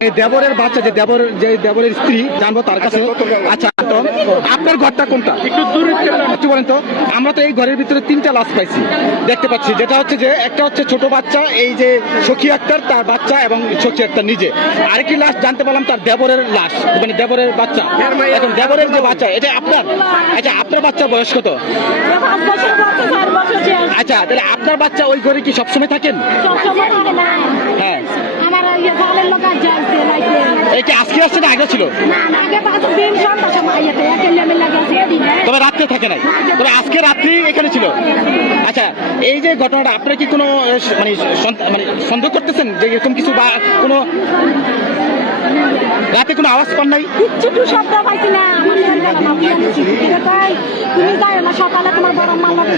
দেবরের বাচ্চা যে দেবরের স্ত্রী জানবো তার কাছে। আচ্ছা, তো আপনার ঘরটা কোনটা একটু দূরে একটু বলেন তো। আমরা তো এই ঘরের ভিতরে তিনটা লাশ পাইছি, দেখতে পাচ্ছি, যেটা হচ্ছে যে একটা হচ্ছে ছোট বাচ্চা, এই যে সখী আক্তার তার বাচ্চা এবং সখী আক্তার নিজে। আরেকটি লাশ জানতে পারলাম তার দেবরের লাশ, মানে দেবরের বাচ্চা। এখন দেবরের যে বাচ্চা এটা আপনার, আচ্ছা আপনার বাচ্চার বয়স কত? আচ্ছা, তাহলে আপনার বাচ্চা ওই ঘরে কি সবসময় থাকেন? হ্যাঁ, এটা আজকে আসছে না আগে ছিল? তবে রাত্রে থাকে নাই, তবে আজকে রাত্রি এখানে ছিল। আচ্ছা, এই যে ঘটনাটা আপনারা কি কোনো মানে সন্দেহ করতেছেন যে এরকম কিছু, বা কোনো রাতে কোনো আওয়াজ পান নাই? কিচ্ছু শব্দ পাইছি না। তুমি যাই না সকালে তোমার বড় মা লোক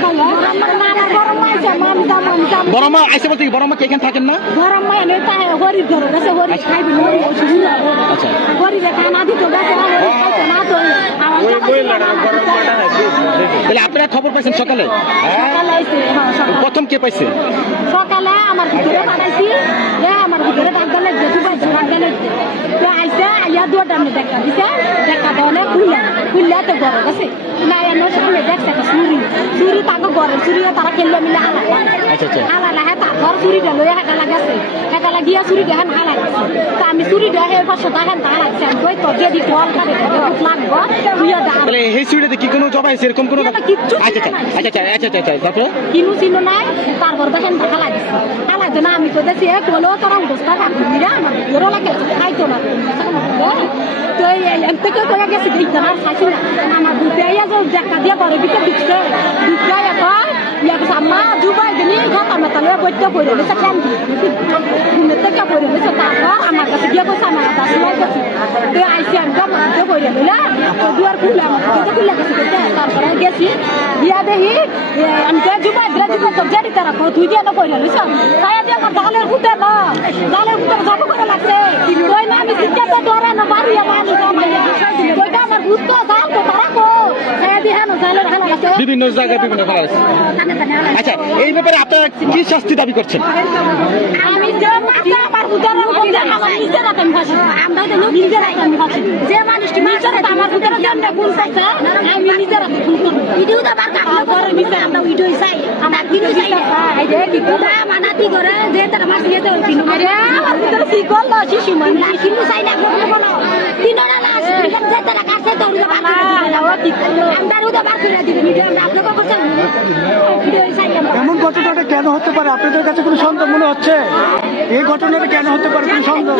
বড় মা আইসে বলতে কি বড় মা কি এখানে থাকেন না? বড় মা এনে তাই হরির ধরে গেছে, হরি খাইবি হরি অসুবিধা। আচ্ছা, হরি দেখা না দিত গেছে না, হরি খাইতো না তো তাহলে আপনারা খবর পাইছেন সকালে? সকালে আইছে। প্রথম কে পাইছে? সকালে আমার ভিতরে পাঠাইছি, আমার ভিতরে ডাক্তার লাগছে, তুই পাইছি ডাক্তার লাগছে। তো আইসে আইয়া দুয়ার আমি দেখা দিছে, দেখা দেওয়ালে খুললে তো ঘর গেছে না, এনে সামনে দেখছে চুরি তাকে ঘরের চুরি তারা খেললে মিলে হালা হালা হ্যাঁ, তারপর চুরিটা লইয়া হেঁটা লাগাছে, হেঁটা লাগিয়া চুরি দেখেন হালা গেছে। তা আমি চুরি দেখে পাঁচশো টাকা হালাইছি, আমি কই তোর যদি ঘর কাটে লাগবো তুইও দা। তাহলে এই চুরিটাতে কি কোনো জবাই আছে এরকম কোনো? কিচ্ছু তারপরে কিনু চিনু নাই, তারপর দেখেন হালা দিচ্ছে, হালা না আমি তো দেখছি বলো তোরা উঠোসটা কাটবিরা আমার ঘরও লাগে খাইতো না। তো এর থেকে করে গেছে আর খাইছি না। আমার দুধে দেখা দিয়ে ঘরের ভিতরে ঢুকছে, ঢুকছে আম্মা দুবাই দিনই ঘর আমার তাহলে বইতে পড়ে গেছে, কেন ঘুমের থেকে পড়ে গেছে। তারপর আমার কাছে গিয়ে বসে আমার দাস লাই গেছে, তো আইসি আমি ঘুমতে পড়ে নিলে দুয়ার খুলে আমার খুলে গেছে। তারপরে গেছি দিয়া দেখি আমি জুবাই তো জেরি তারা দুই দিয়ে পড়ে নিছ তাই দিয়ে আমার জালের ফুটে না, জালের ফুটে জব করে লাগছে। ওই না আমি শিক্ষা ডরে না বাড়ি ওইটা আমার ভূত তো জাল তো তারা কো বিভিন্ন জায়গায় বিভিন্ন খেলা আছে। আচ্ছা, এই ব্যাপারে আপনারা কি শাস্তি দাবি করছেন? আমি আমার উদাহরণ যে মানুষটি আমার উদাহরণ জন্য ভুল চাইছে, আমি নিজের ভুল করবো। ভিডিও দেবার কারণে আমরা ভিডিও চাই, আমার ভিডিও চাই মানাতি করে যে তারা মাছ নিয়ে আমার ভিতরে কি করলো শিশু মানে কিন্তু চাই না তিনটা লাশ যে তারা কাছে তো এমন ঘটনাটা কেন হতে পারে আপনাদের কাছে কোনো সন্দেহ মনে হচ্ছে? এই ঘটনাটা কেন হতে পারে কোনো সন্দেহ?